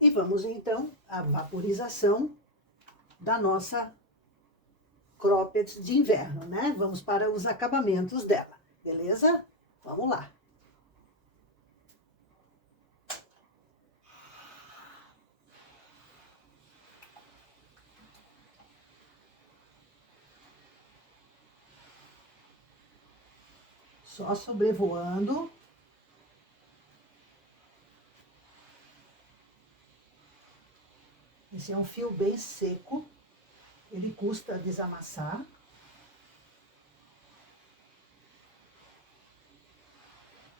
E vamos então à vaporização da nossa cropped de inverno, né? Vamos para os acabamentos dela, beleza? Vamos lá. Só sobrevoando. Esse é um fio bem seco, ele custa desamassar.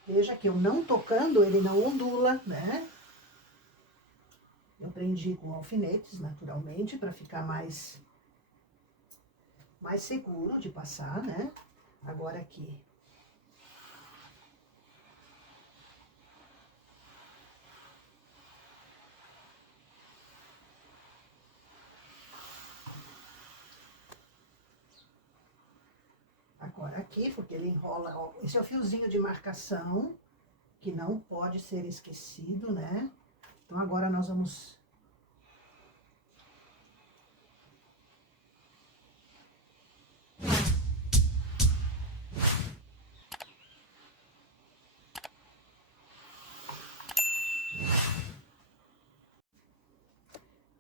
Veja que eu não tocando, ele não ondula, né? Eu prendi com alfinetes, naturalmente, para ficar mais seguro de passar, né? Agora aqui. Agora aqui, porque ele enrola, ó, esse é o fiozinho de marcação, que não pode ser esquecido, né? Então agora nós vamos...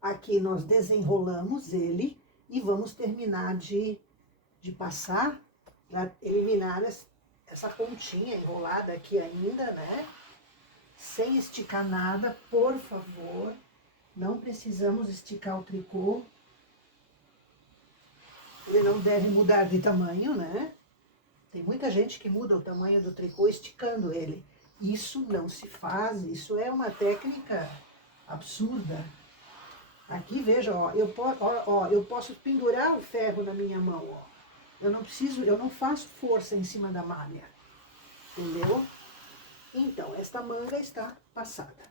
Aqui nós desenrolamos ele e vamos terminar de passar para eliminar essa pontinha enrolada aqui ainda, né? Sem esticar nada, por favor. Não precisamos esticar o tricô. Ele não deve mudar de tamanho, né? Tem muita gente que muda o tamanho do tricô esticando ele. Isso não se faz, isso é uma técnica absurda. Aqui, veja, ó, eu posso pendurar o ferro na minha mão, ó. Eu não faço força em cima da malha, entendeu? Então, esta manga está passada.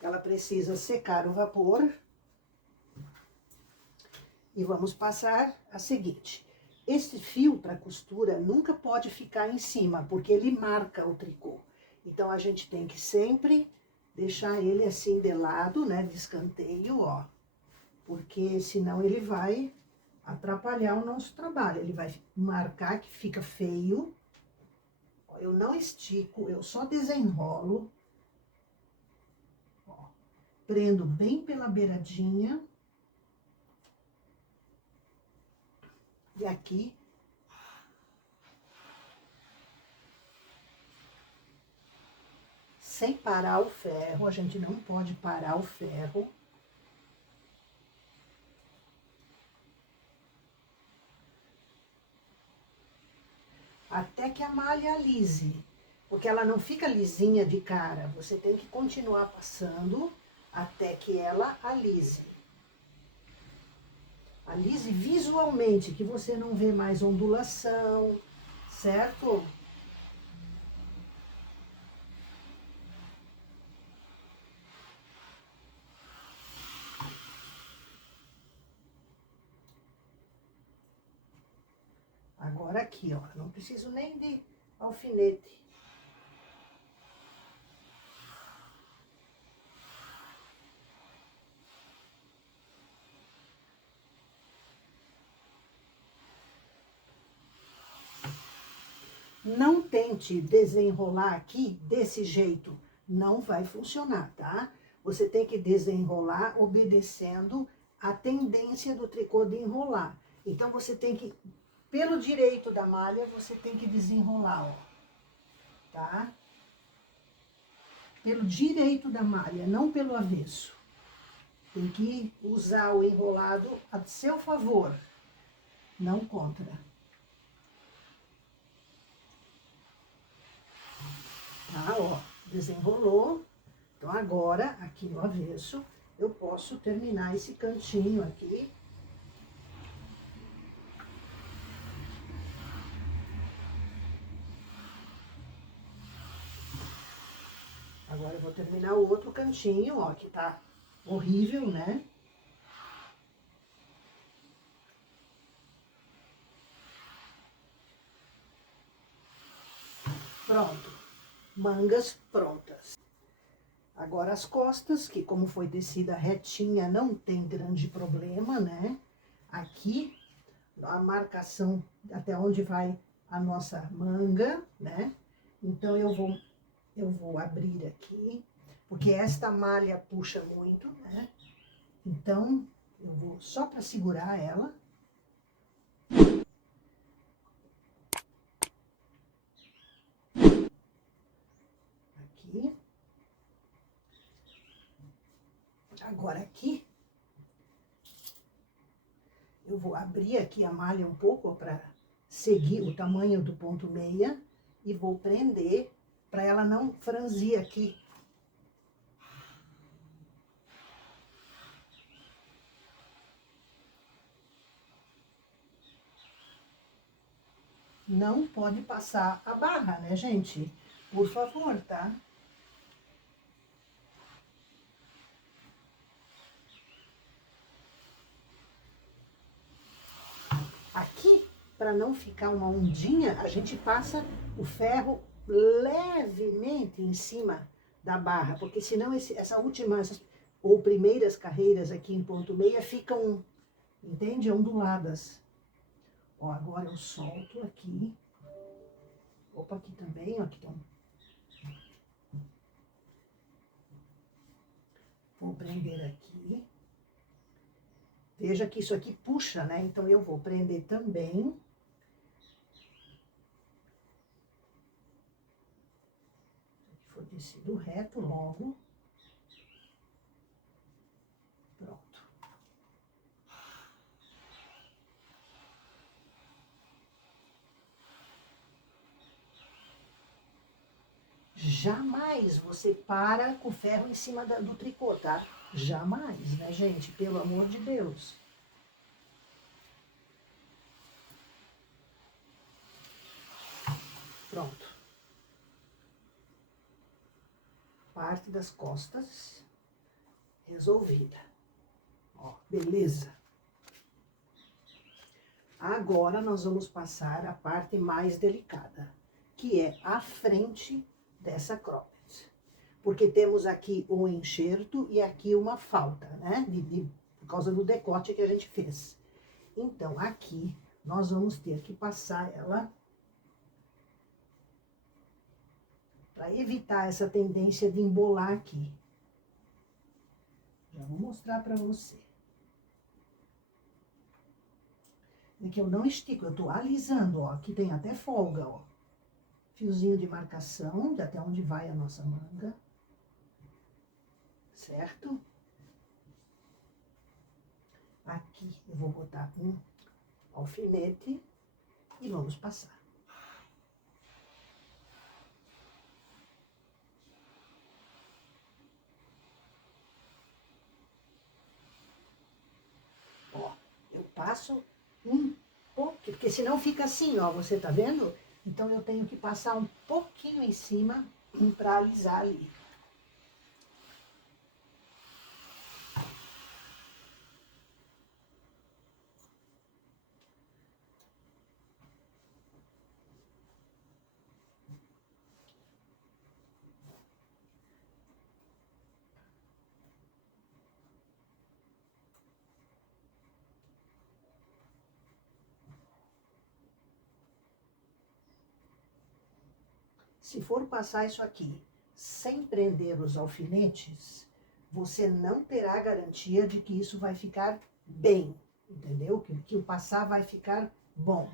Ela precisa secar o vapor. E vamos passar a seguinte. Esse fio para costura nunca pode ficar em cima, porque ele marca o tricô. Então, a gente tem que sempre deixar ele assim de lado, né, de escanteio, ó. Porque senão ele vai atrapalhar o nosso trabalho. Ele vai marcar que fica feio. Eu não estico, eu só desenrolo. Ó, prendo bem pela beiradinha. E aqui, sem parar o ferro, a gente não pode parar o ferro. Até que a malha alise, porque ela não fica lisinha de cara. Você tem que continuar passando até que ela alise. Alise visualmente, que você não vê mais ondulação, certo? Agora aqui, ó, não preciso nem de alfinete. Não tente desenrolar aqui desse jeito, não vai funcionar, tá? Você tem que desenrolar obedecendo a tendência do tricô de enrolar. Então, você tem que, pelo direito da malha, você tem que desenrolar, ó, tá? Pelo direito da malha, não pelo avesso. Tem que usar o enrolado a seu favor, não contra. Tá, ó, desenrolou. Então, agora, aqui no avesso, eu posso terminar esse cantinho aqui. Agora, eu vou terminar o outro cantinho, ó, que tá horrível, né? Pronto. mangas prontas. Agora as costas, que como foi tecida retinha, não tem grande problema, né? Aqui, a marcação até onde vai a nossa manga, né? Então, eu vou abrir aqui, porque esta malha puxa muito, né? Então, eu vou só para segurar ela. Aqui. Agora aqui, eu vou abrir aqui a malha um pouco para seguir o tamanho do ponto meia e vou prender para ela não franzir aqui. Não pode passar a barra, né, gente? Por favor, tá? Aqui, para não ficar uma ondinha, a gente passa o ferro levemente em cima da barra, porque senão essas ou primeiras carreiras aqui em ponto meia ficam, entende? Onduladas. Ó, agora eu solto aqui. Opa, aqui também, ó, aqui estão. Vou prender aqui. Veja que isso aqui puxa, né? Então, eu vou prender também. For tecido reto logo. Pronto. Jamais você para com o ferro em cima do tricô, tá? Jamais, né, gente? Pelo amor de Deus. Pronto. Parte das costas resolvida. Ó, beleza. Agora, nós vamos passar a parte mais delicada, que é a frente dessa cropped. Porque temos aqui um enxerto e aqui uma falta, né? Por causa do decote que a gente fez. Então, aqui, nós vamos ter que passar ela para evitar essa tendência de embolar aqui. Já vou mostrar para você. É que eu não estico, eu tô alisando, ó. Aqui tem até folga, ó. Fiozinho de marcação, de até onde vai a nossa manga. Certo? Aqui eu vou botar um alfinete e vamos passar. Ó, eu passo um pouco, porque senão fica assim, ó, você tá vendo? Então eu tenho que passar um pouquinho em cima para alisar ali. Se for passar isso aqui sem prender os alfinetes, você não terá garantia de que isso vai ficar bem, entendeu? Que o passar vai ficar bom.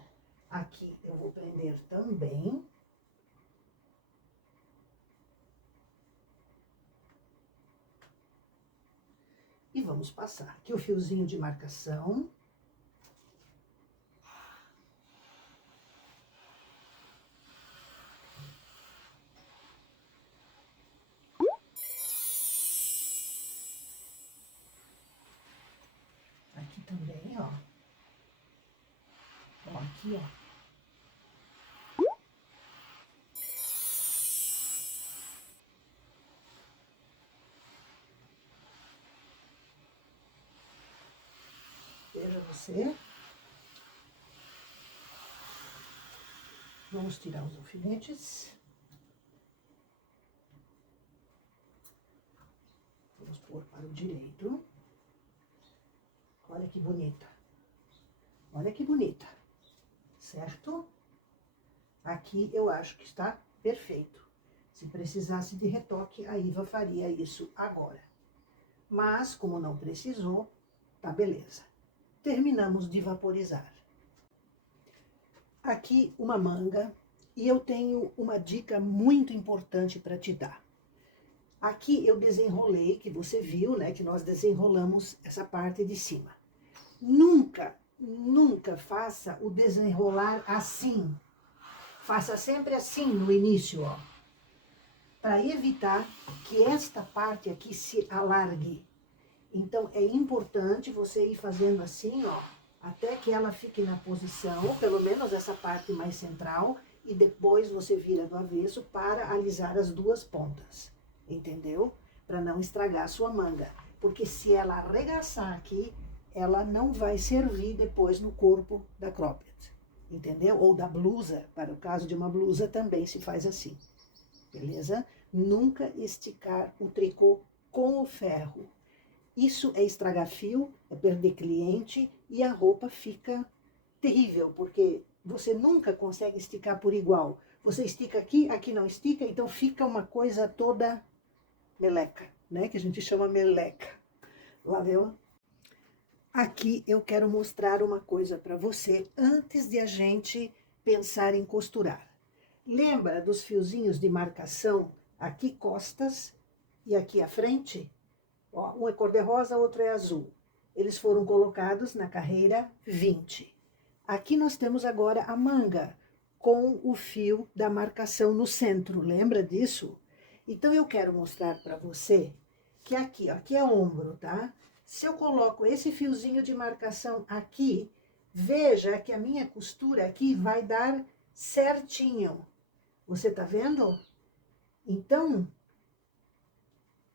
Aqui eu vou prender também. E vamos passar. Aqui o fiozinho de marcação. Aqui também, ó. Ó, aqui, ó. Veja você. Vamos tirar os alfinetes. Vamos pôr para o direito. Olha que bonita. Olha que bonita. Certo? Aqui eu acho que está perfeito. Se precisasse de retoque, a Iva faria isso agora. Mas, como não precisou, tá beleza. Terminamos de vaporizar. Aqui uma manga, e eu tenho uma dica muito importante para te dar. Aqui eu desenrolei, que você viu, né, que nós desenrolamos essa parte de cima. Nunca, nunca faça o desenrolar assim. Faça sempre assim no início, ó. Para evitar que esta parte aqui se alargue. Então, é importante você ir fazendo assim, ó, até que ela fique na posição, pelo menos essa parte mais central, e depois você vira do avesso para alisar as duas pontas, entendeu? Para não estragar a sua manga, porque se ela arregaçar aqui, ela não vai servir depois no corpo da cropped, entendeu? Ou da blusa, para o caso de uma blusa também se faz assim, beleza? Nunca esticar o tricô com o ferro. Isso é estragar fio, é perder cliente e a roupa fica terrível, porque você nunca consegue esticar por igual. Você estica aqui, aqui não estica, então fica uma coisa toda meleca, né? Que a gente chama meleca. Lá, viu? Aqui eu quero mostrar uma coisa para você antes de a gente pensar em costurar. Lembra dos fiozinhos de marcação aqui costas e aqui à frente? Ó, um é cor-de-rosa, outro é azul. Eles foram colocados na carreira 20. Aqui nós temos agora a manga, com o fio da marcação no centro, lembra disso? Então, eu quero mostrar para você que aqui, ó, aqui é ombro, tá? Se eu coloco esse fiozinho de marcação aqui, veja que a minha costura aqui vai dar certinho. Você tá vendo? Então,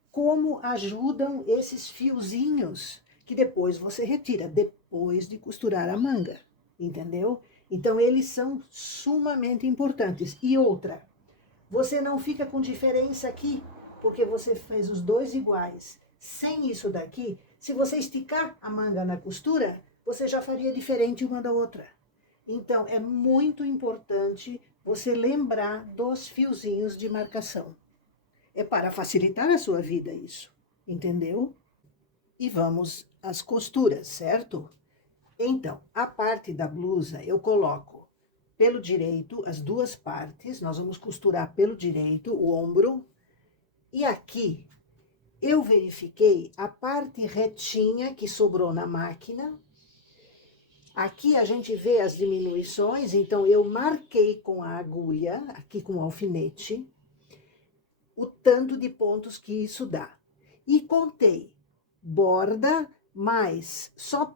como ajudam esses fiozinhos que depois você retira, depois de costurar a manga, entendeu? Então, eles são sumamente importantes. E outra, você não fica com diferença aqui, porque você fez os dois iguais. Sem isso daqui, se você esticar a manga na costura, você já faria diferente uma da outra. Então, é muito importante você lembrar dos fiozinhos de marcação. É para facilitar a sua vida isso, entendeu? E vamos às costuras, certo? Então, a parte da blusa eu coloco pelo direito, as duas partes, nós vamos costurar pelo direito, o ombro. E aqui, eu verifiquei a parte retinha que sobrou na máquina. Aqui a gente vê as diminuições, então eu marquei com a agulha, aqui com o alfinete, o tanto de pontos que isso dá. E contei borda mais só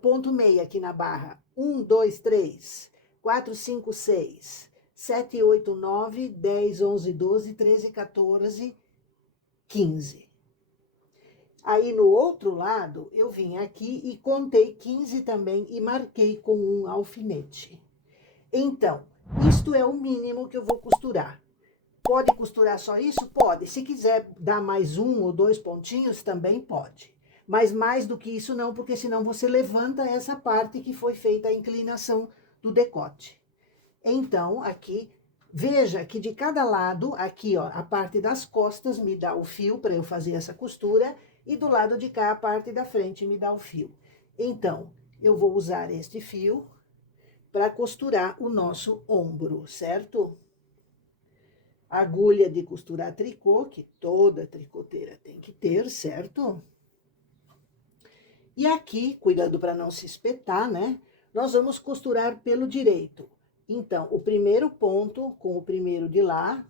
ponto meio aqui na barra. 1, 2, 3, 4, 5, 6, 7, 8, 9, 10, 11, 12, 13, 14, 15. Aí no outro lado, eu vim aqui e contei 15 também e marquei com um alfinete. Então, isto é o mínimo que eu vou costurar. Pode costurar só isso? Pode. Se quiser dar mais 1 ou 2 pontinhos, também pode. Mas mais do que isso não, porque senão você levanta essa parte que foi feita a inclinação do decote. Então, aqui, veja que de cada lado, aqui, ó, a parte das costas me dá o fio para eu fazer essa costura, e do lado de cá, a parte da frente me dá o fio. Então, eu vou usar este fio para costurar o nosso ombro, certo? Agulha de costurar tricô, que toda tricoteira tem que ter, certo? E aqui, cuidando para não se espetar, né? Nós vamos costurar pelo direito. Então, o primeiro ponto com o primeiro de lá.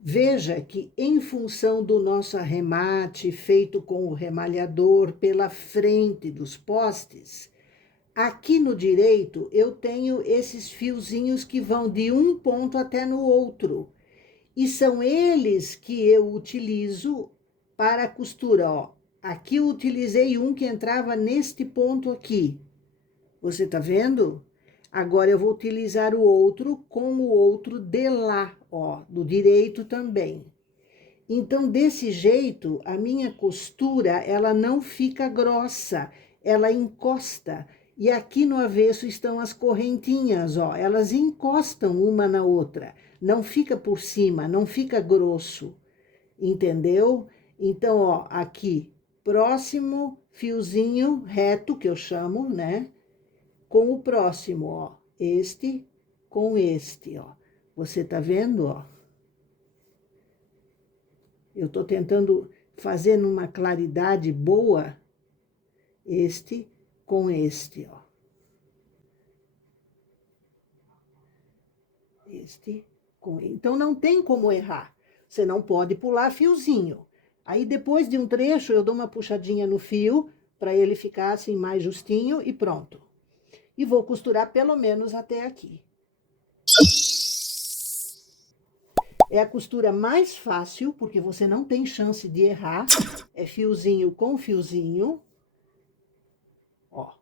Veja que em função do nosso arremate feito com o remalhador pela frente dos postes, aqui no direito, eu tenho esses fiozinhos que vão de um ponto até no outro. E são eles que eu utilizo para a costura, ó. Aqui eu utilizei um que entrava neste ponto aqui. Você tá vendo? Agora eu vou utilizar o outro com o outro de lá, ó, do direito também. Então, desse jeito, a minha costura, ela não fica grossa, ela encosta. E aqui no avesso estão as correntinhas, ó, elas encostam uma na outra. Não fica por cima, não fica grosso, entendeu? Então, ó, aqui, próximo fiozinho reto, que eu chamo, né? Com o próximo, ó, este com este, ó. Você tá vendo, ó? Eu tô tentando fazer numa claridade boa este com este, ó. Este com... Então, não tem como errar. Você não pode pular fiozinho. Aí, depois de um trecho, eu dou uma puxadinha no fio, para ele ficar assim mais justinho e pronto. E vou costurar pelo menos até aqui. É a costura mais fácil, porque você não tem chance de errar. É fiozinho com fiozinho. Ó.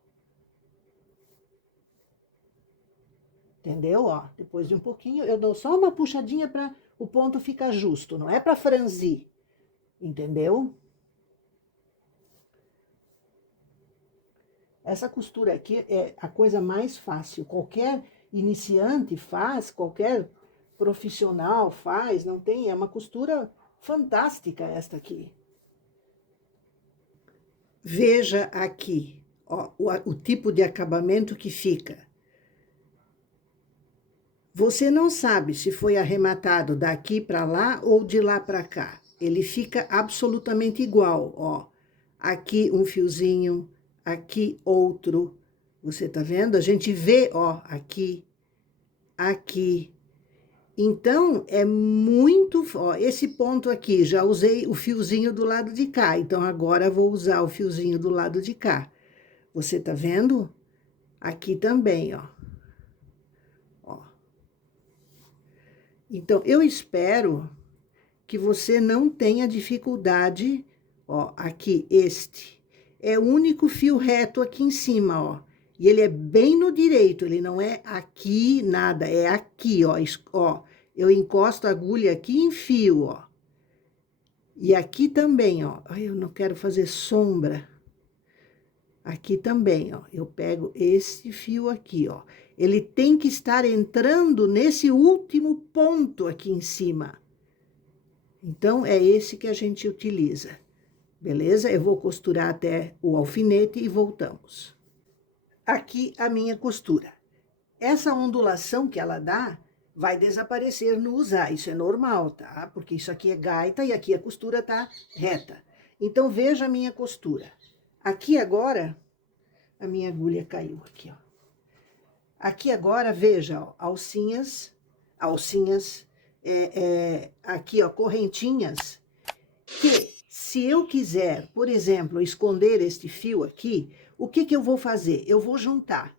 Entendeu? Ó, depois de um pouquinho, eu dou só uma puxadinha para o ponto ficar justo. Não é para franzir. Entendeu? Essa costura aqui é a coisa mais fácil. Qualquer iniciante faz, qualquer profissional faz, não tem, é uma costura fantástica esta aqui. Veja aqui, ó, o tipo de acabamento que fica. Você não sabe se foi arrematado daqui para lá ou de lá para cá. Ele fica absolutamente igual, ó. Aqui um fiozinho, aqui outro. Você tá vendo? A gente vê, ó, aqui, aqui. Então, é muito... Ó, esse ponto aqui, já usei o fiozinho do lado de cá. Então, agora vou usar o fiozinho do lado de cá. Você tá vendo? Aqui também, ó. Ó. Então, eu espero que você não tenha dificuldade, ó, aqui, este. É o único fio reto aqui em cima, ó. E ele é bem no direito, ele não é aqui nada, é aqui, ó. Ó, eu encosto a agulha aqui em fio, ó. E aqui também, ó. Ai, eu não quero fazer sombra. Aqui também, ó. Eu pego esse fio aqui, ó. Ele tem que estar entrando nesse último ponto aqui em cima. Então, é esse que a gente utiliza, beleza? Eu vou costurar até o alfinete e voltamos. Aqui a minha costura. Essa ondulação que ela dá vai desaparecer no usar, isso é normal, tá? Porque isso aqui é gaita e aqui a costura tá reta. Então, veja a minha costura. Aqui agora, a minha agulha caiu aqui, ó. Aqui agora, veja, ó, alcinhas, aqui, ó, correntinhas, que se eu quiser, por exemplo, esconder este fio aqui, o que que eu vou fazer? Eu vou juntar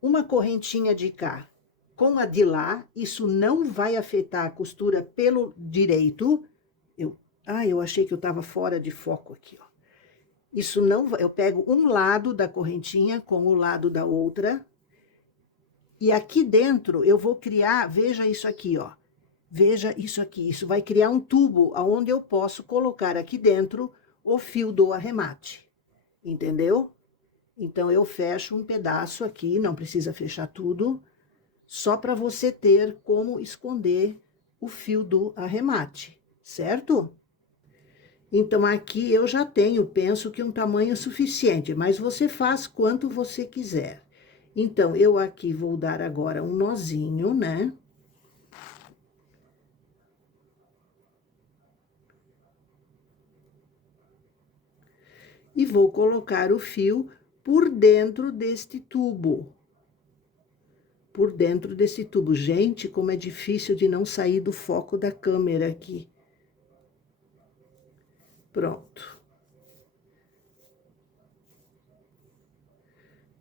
uma correntinha de cá com a de lá, isso não vai afetar a costura pelo direito. Eu achei que eu estava fora de foco aqui, ó. Isso não vai, eu pego um lado da correntinha com o lado da outra, e aqui dentro eu vou criar, veja isso aqui, ó. Veja isso aqui, isso vai criar um tubo onde eu posso colocar aqui dentro o fio do arremate, entendeu? Então, eu fecho um pedaço aqui, não precisa fechar tudo, só para você ter como esconder o fio do arremate, certo? Então, aqui eu já tenho, penso que um tamanho suficiente, mas você faz quanto você quiser. Então, eu aqui vou dar agora um nozinho, né? E vou colocar o fio por dentro deste tubo. Por dentro desse tubo. Gente, como é difícil de não sair do foco da câmera aqui. Pronto.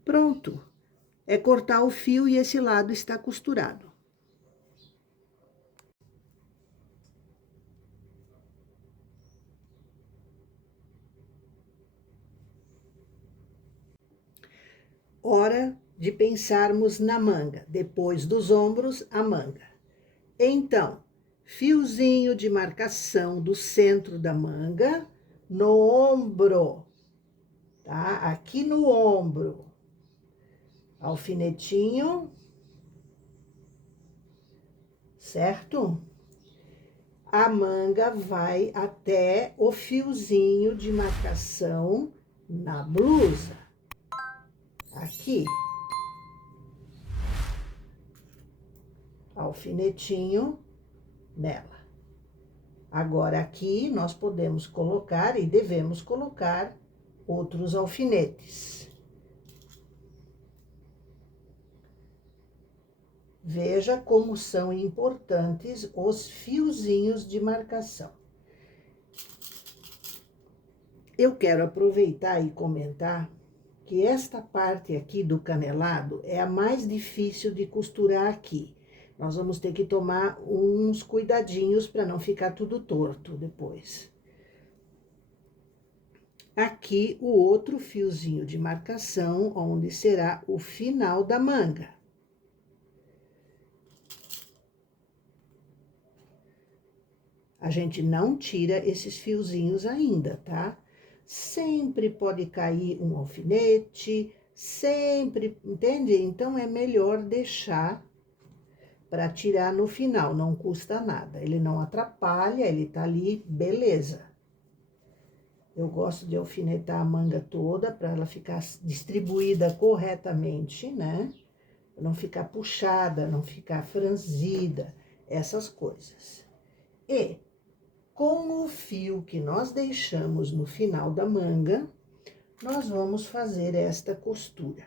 Pronto. É cortar o fio e esse lado está costurado. Hora de pensarmos na manga. Depois dos ombros, a manga. Então, fiozinho de marcação do centro da manga no ombro, tá? Aqui no ombro. Alfinetinho, certo? A manga vai até o fiozinho de marcação na blusa. Aqui. Alfinetinho nela. Agora, aqui, nós podemos colocar e devemos colocar outros alfinetes. Veja como são importantes os fiozinhos de marcação. Eu quero aproveitar e comentar que esta parte aqui do canelado é a mais difícil de costurar aqui. Nós vamos ter que tomar uns cuidadinhos para não ficar tudo torto depois. Aqui, o outro fiozinho de marcação, onde será o final da manga. A gente não tira esses fiozinhos ainda, tá? Sempre pode cair um alfinete, sempre, entende? Então, é melhor deixar para tirar no final, não custa nada. Ele não atrapalha, ele tá ali, beleza. Eu gosto de alfinetar a manga toda para ela ficar distribuída corretamente, né? Não ficar puxada, não ficar franzida, essas coisas. E com o fio que nós deixamos no final da manga, nós vamos fazer esta costura,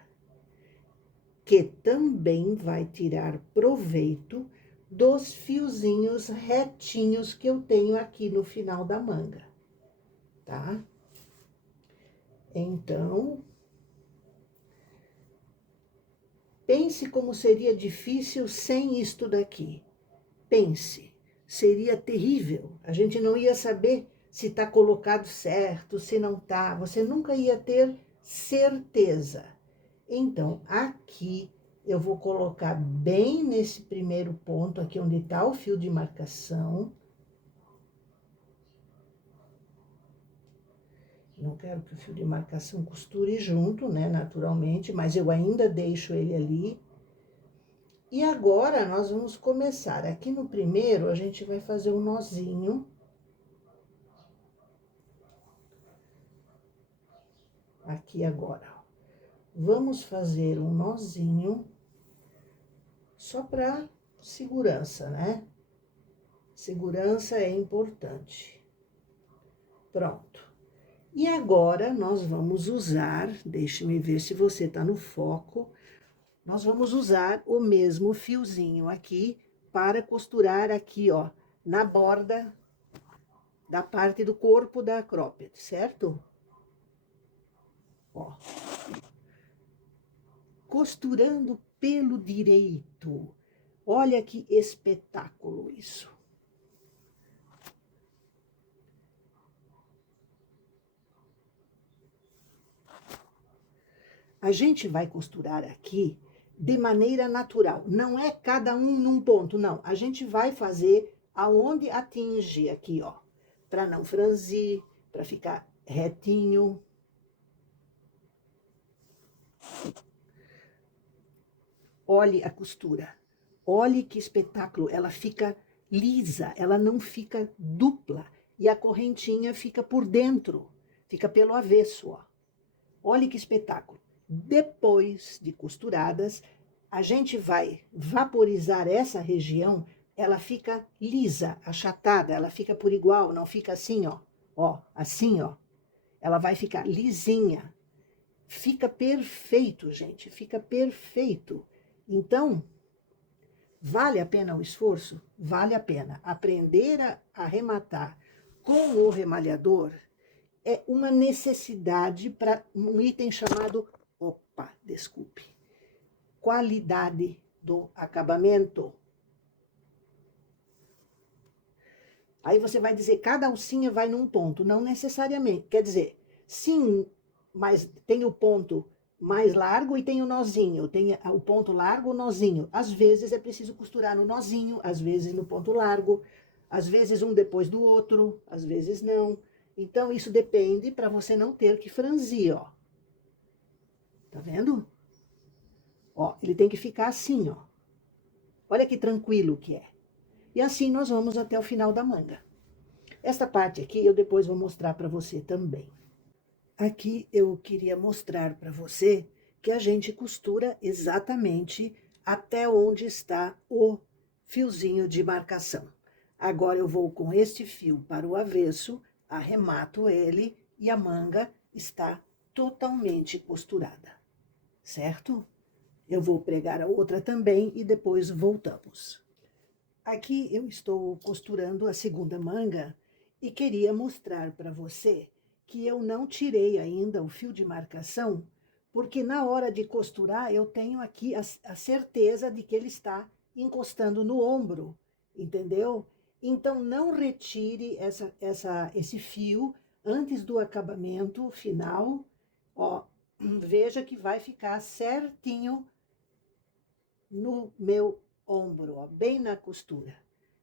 que também vai tirar proveito dos fiozinhos retinhos que eu tenho aqui no final da manga, tá? Então, pense como seria difícil sem isto daqui. Pense, seria terrível. A gente não ia saber se tá colocado certo, se não tá. Você nunca ia ter certeza. Então, aqui eu vou colocar bem nesse primeiro ponto, aqui onde tá o fio de marcação. Não quero que o fio de marcação costure junto, né, naturalmente, mas eu ainda deixo ele ali. E agora, nós vamos começar. Aqui no primeiro, a gente vai fazer um nozinho. Aqui agora, ó. Vamos fazer um nozinho, só para segurança, né? Segurança é importante. Pronto. E agora, nós vamos usar, deixe-me ver se você tá no foco, nós vamos usar o mesmo fiozinho aqui para costurar aqui, ó, na borda da parte do corpo da cropped, certo? Ó. Costurando pelo direito. Olha que espetáculo isso. A gente vai costurar aqui de maneira natural. Não é cada um num ponto, não. A gente vai fazer aonde atinge aqui, ó. Para não franzir, para ficar retinho. Olhe a costura. Olhe que espetáculo. Ela fica lisa, ela não fica dupla. E a correntinha fica por dentro, fica pelo avesso, ó. Olhe que espetáculo. Depois de costuradas, a gente vai vaporizar essa região, ela fica lisa, achatada, ela fica por igual, não fica assim, ó, assim, ó. Ela vai ficar lisinha. Fica perfeito, gente, fica perfeito. Então, vale a pena o esforço? Vale a pena. Aprender a arrematar com o remalhador é uma necessidade para um item chamado, desculpe, qualidade do acabamento. Aí você vai dizer, cada alcinha vai num ponto. Não necessariamente. Quer dizer, sim, mas tem o ponto mais largo e tem o nozinho. Tem o ponto largo, o nozinho. Às vezes é preciso costurar no nozinho, às vezes no ponto largo. Às vezes um depois do outro, às vezes não. Então, isso depende para você não ter que franzir, ó. Tá vendo? Ó, ele tem que ficar assim, ó. Olha que tranquilo que é. E assim nós vamos até o final da manga. Esta parte aqui eu depois vou mostrar para você também. Aqui eu queria mostrar para você que a gente costura exatamente até onde está o fiozinho de marcação. Agora eu vou com este fio para o avesso, arremato ele e a manga está totalmente costurada, certo? Eu vou pregar a outra também e depois voltamos. Aqui eu estou costurando a segunda manga e queria mostrar para você que eu não tirei ainda o fio de marcação, porque na hora de costurar eu tenho aqui a certeza de que ele está encostando no ombro, entendeu? Então não retire esse fio antes do acabamento final, ó, veja que vai ficar certinho no meu ombro, ó, bem na costura,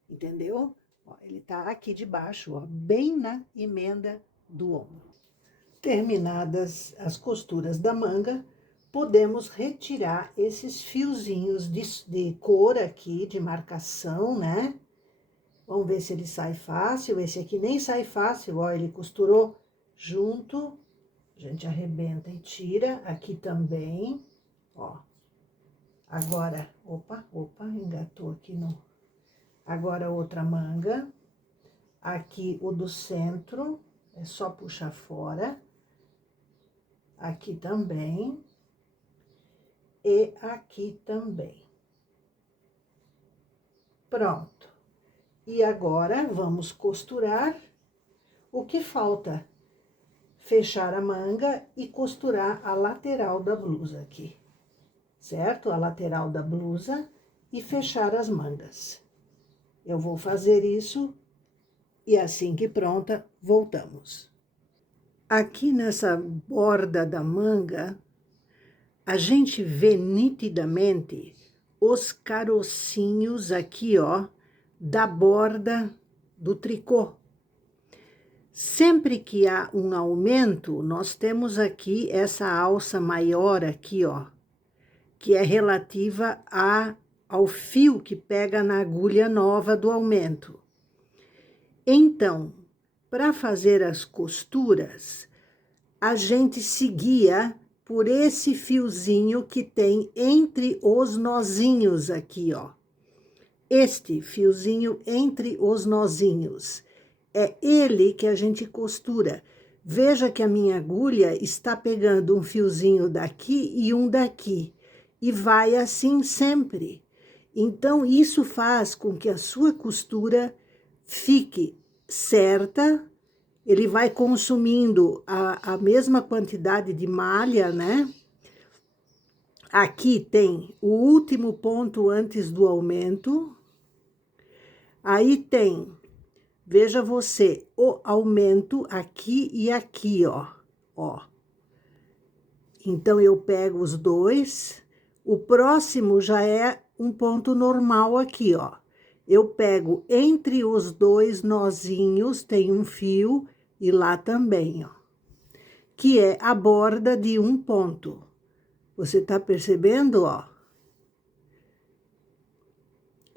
entendeu? Ó, ele tá aqui debaixo, ó, bem na emenda do ombro. Terminadas as costuras da manga, podemos retirar esses fiozinhos de cor aqui, de marcação, né? Vamos ver se ele sai fácil. Esse aqui nem sai fácil, ó, ele costurou junto. A gente arrebenta e tira. Aqui também, ó. Agora, opa, engatou aqui no... Agora outra manga. Aqui o do centro, é só puxar fora. Aqui também. E aqui também. Pronto. E agora, vamos costurar. O que falta? Fechar a manga e costurar a lateral da blusa aqui. Certo? A lateral da blusa e fechar as mangas. Eu vou fazer isso e assim que pronta, voltamos. Aqui nessa borda da manga, a gente vê nitidamente os carocinhos aqui, ó, da borda do tricô. Sempre que há um aumento, nós temos aqui essa alça maior aqui, ó, que é relativa ao fio que pega na agulha nova do aumento. Então, para fazer as costuras, a gente seguia por esse fiozinho que tem entre os nozinhos aqui, ó. Este fiozinho entre os nozinhos. É ele que a gente costura. Veja que a minha agulha está pegando um fiozinho daqui e um daqui. E vai assim sempre. Então, isso faz com que a sua costura fique certa. Ele vai consumindo a mesma quantidade de malha, né? Aqui tem o último ponto antes do aumento. Aí tem, veja você, o aumento aqui e aqui, ó. Então, eu pego os dois. O próximo já é um ponto normal aqui, ó. Eu pego entre os dois nozinhos, tem um fio, e lá também, ó. Que é a borda de um ponto. Você tá percebendo, ó?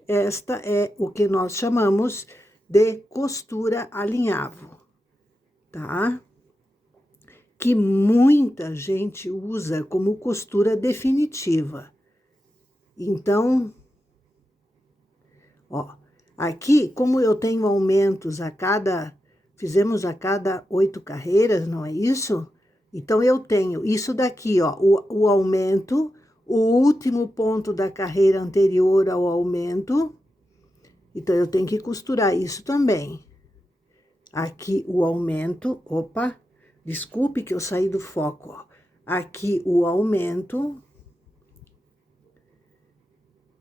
Esta é o que nós chamamos de costura alinhavo, tá? Que muita gente usa como costura definitiva. Então, ó, aqui, como eu tenho aumentos fizemos a cada 8 carreiras, não é isso? Então, eu tenho isso daqui, ó, o aumento, o último ponto da carreira anterior ao aumento. Então, eu tenho que costurar isso também. Aqui o aumento, opa, desculpe que eu saí do foco, ó. Aqui o aumento,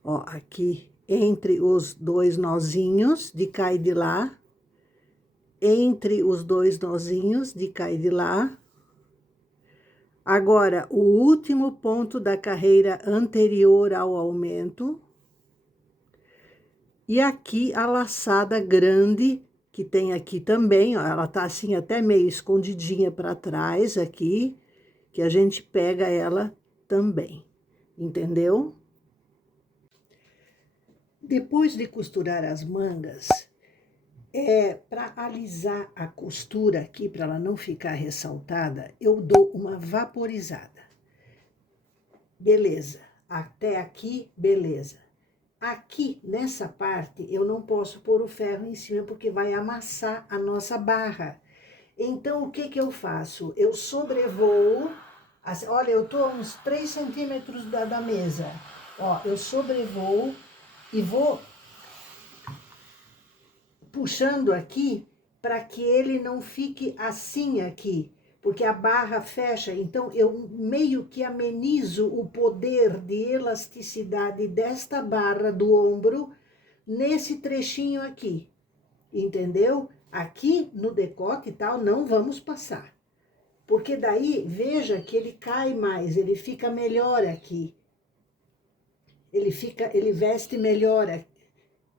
ó, aqui entre os dois nozinhos de cá e de lá, entre os dois nozinhos de cá e de lá. Agora, o último ponto da carreira anterior ao aumento. E aqui a laçada grande, que tem aqui também, ó, ela tá assim até meio escondidinha para trás aqui, que a gente pega ela também, entendeu? Depois de costurar as mangas, para alisar a costura aqui, para ela não ficar ressaltada, eu dou uma vaporizada. Beleza, até aqui, beleza. Aqui, nessa parte, eu não posso pôr o ferro em cima, porque vai amassar a nossa barra. Então, o que que eu faço? Eu sobrevoo, olha, eu tô a uns 3 centímetros da mesa. Ó, eu sobrevoo e vou puxando aqui para que ele não fique assim aqui, porque a barra fecha, então eu meio que amenizo o poder de elasticidade desta barra do ombro nesse trechinho aqui, entendeu? Aqui no decote e tal, não vamos passar, porque daí, veja que ele cai mais, ele fica melhor aqui, ele veste melhor aqui.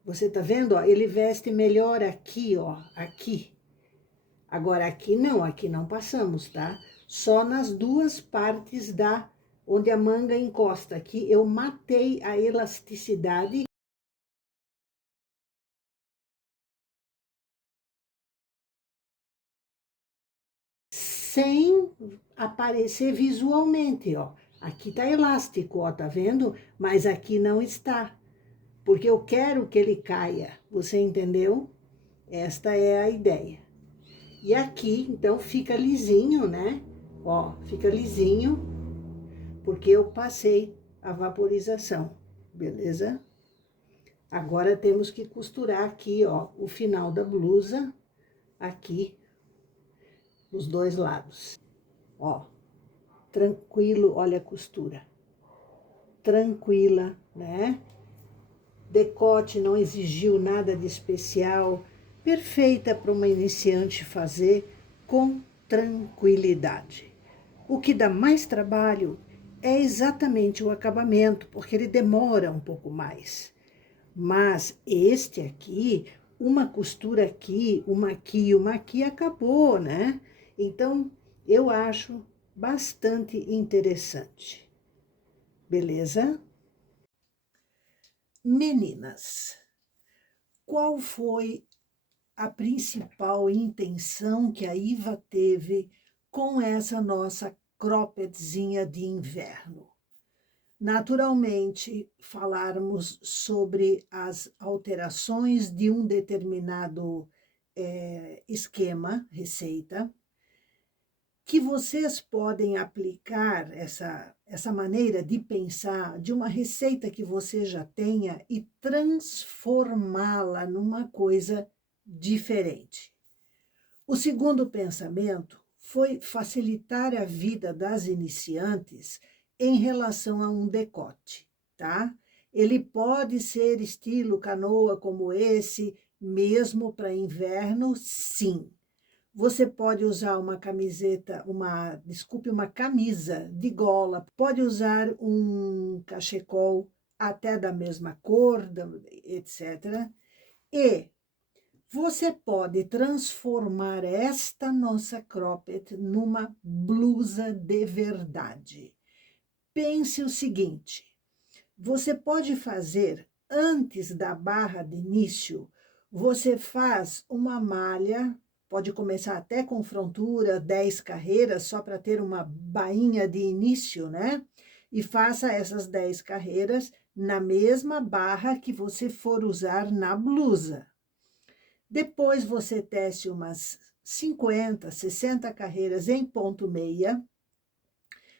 Você tá vendo, ó? Ele veste melhor aqui, ó, aqui. Agora, aqui não passamos, tá? Só nas duas partes onde a manga encosta. Aqui eu matei a elasticidade sem aparecer visualmente, ó. Aqui tá elástico, ó, tá vendo? Mas aqui não está, porque eu quero que ele caia. Você entendeu? Esta é a ideia. E aqui, então, fica lisinho, né? Ó, fica lisinho, porque eu passei a vaporização, beleza? Agora temos que costurar aqui, ó, o final da blusa, aqui, dos dois lados. Ó, tranquilo, olha a costura. Tranquila, né? Decote não exigiu nada de especial, perfeita para uma iniciante fazer com tranquilidade. O que dá mais trabalho é exatamente o acabamento, porque ele demora um pouco mais. Mas este aqui, uma costura aqui, uma aqui, acabou, né? Então, eu acho bastante interessante. Beleza? Meninas, qual foi a principal intenção que a Iva teve com essa nossa croppedzinha de inverno? Naturalmente, falarmos sobre as alterações de um determinado esquema, receita, que vocês podem aplicar essa maneira de pensar de uma receita que você já tenha e transformá-la numa coisa diferente. O segundo pensamento foi facilitar a vida das iniciantes em relação a um decote, tá? Ele pode ser estilo canoa como esse, mesmo para inverno, sim. Você pode usar uma camiseta, uma camisa de gola, pode usar um cachecol até da mesma cor, etc. E você pode transformar esta nossa cropped numa blusa de verdade. Pense o seguinte, você pode fazer, antes da barra de início, você faz uma malha, pode começar até com frontura, 10 carreiras, só para ter uma bainha de início, né? E faça essas 10 carreiras na mesma barra que você for usar na blusa. Depois você teste umas 50, 60 carreiras em ponto meia,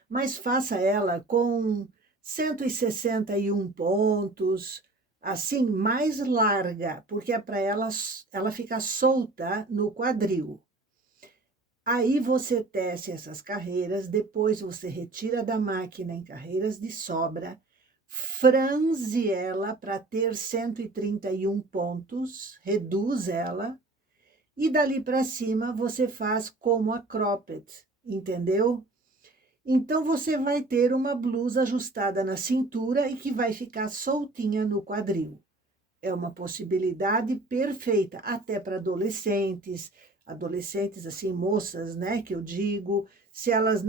mas faça ela com 161 pontos, assim, mais larga, porque é para ela ficar solta no quadril. Aí você tece essas carreiras, depois você retira da máquina em carreiras de sobra, franze ela para ter 131 pontos, reduz ela, e dali para cima você faz como a cropped, entendeu? Então, você vai ter uma blusa ajustada na cintura e que vai ficar soltinha no quadril. É uma possibilidade perfeita, até para adolescentes, assim, moças, né, que eu digo, se elas,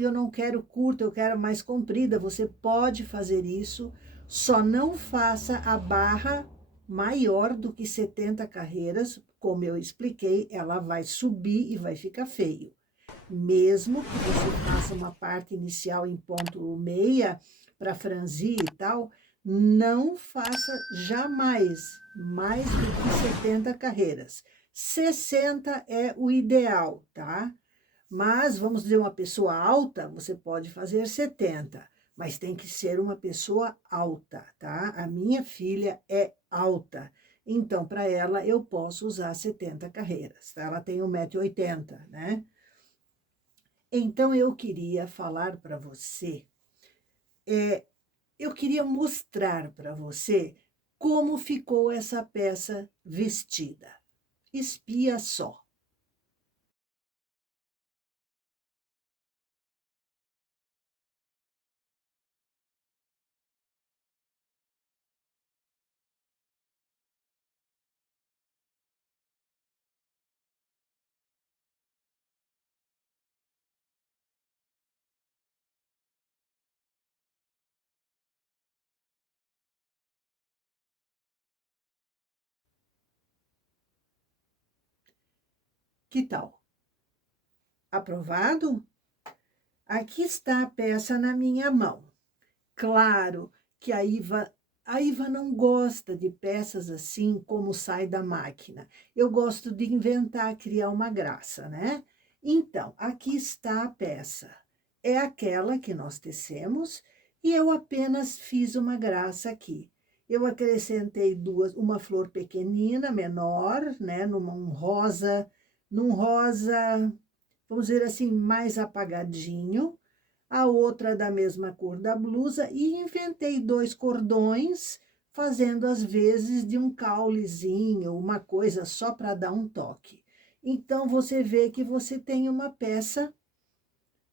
eu não quero curta, eu quero mais comprida, você pode fazer isso, só não faça a barra maior do que 70 carreiras, como eu expliquei, ela vai subir e vai ficar feio. Mesmo que você faça uma parte inicial em ponto meia, para franzir e tal, não faça jamais mais do que 70 carreiras. 60 é o ideal, tá? Mas, vamos dizer, uma pessoa alta, você pode fazer 70, mas tem que ser uma pessoa alta, tá? A minha filha é alta, então, para ela, eu posso usar 70 carreiras, tá? Ela tem 1,80 m, né? Então, eu queria falar para você, eu queria mostrar para você como ficou essa peça vestida. Espia só. Que tal? Aprovado? Aqui está a peça na minha mão. Claro que a Iva não gosta de peças assim como sai da máquina. Eu gosto de inventar, criar uma graça, né? Então, aqui está a peça. É aquela que nós tecemos e eu apenas fiz uma graça aqui. Eu acrescentei uma flor pequenina, menor, né? Num rosa, vamos dizer assim, mais apagadinho, a outra da mesma cor da blusa, e inventei 2 cordões, fazendo às vezes de um caulezinho, uma coisa só para dar um toque. Então, você vê que você tem uma peça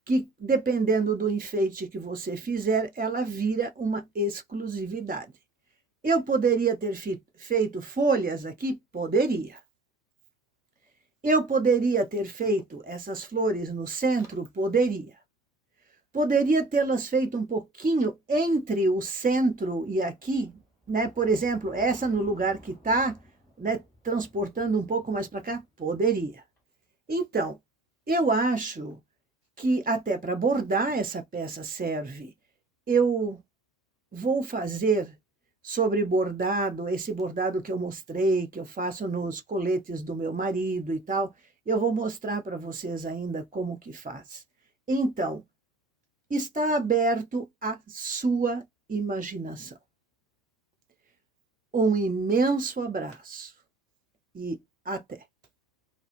que, dependendo do enfeite que você fizer, ela vira uma exclusividade. Eu poderia ter feito folhas aqui? Poderia. Eu poderia ter feito essas flores no centro? Poderia. Poderia tê-las feito um pouquinho entre o centro e aqui, né? Por exemplo, essa no lugar que está, né? Transportando um pouco mais para cá? Poderia. Então, eu acho que até para bordar essa peça serve. Eu vou fazer sobre bordado, esse bordado que eu mostrei, que eu faço nos coletes do meu marido e tal, eu vou mostrar para vocês ainda como que faz. Então, está aberto à sua imaginação. Um imenso abraço e até!